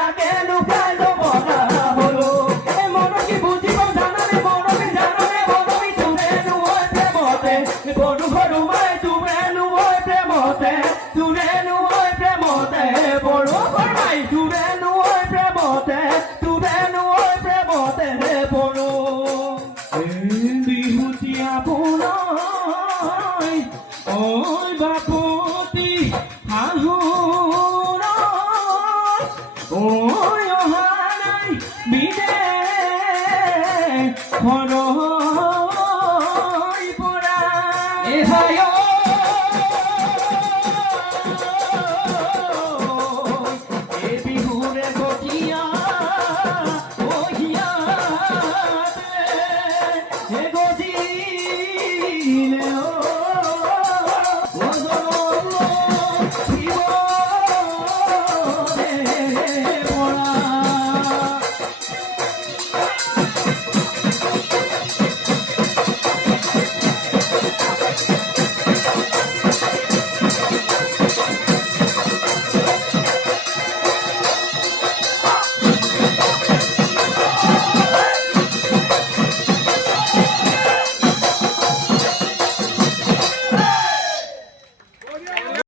তাকেনো পাই ল'ব যাবলৈ মনকি বুজিব জানানে মনকি জানানে মনকি তোৰেনো ঐ প্ৰেমতে বধু ঘৰুমাই তোৰেনো ঐ প্ৰেমতে তোৰেনো ঐ প্ৰেমতে বড়ো ঘৰমাই তোৰেনো ঐ প্ৰেমতে তোৰেনো ঐ প্ৰেমতে বড়ো বিহুতীয়া পুনৈ ঐ বাপতি শাহুৰ ঐ অহা নাই বিদে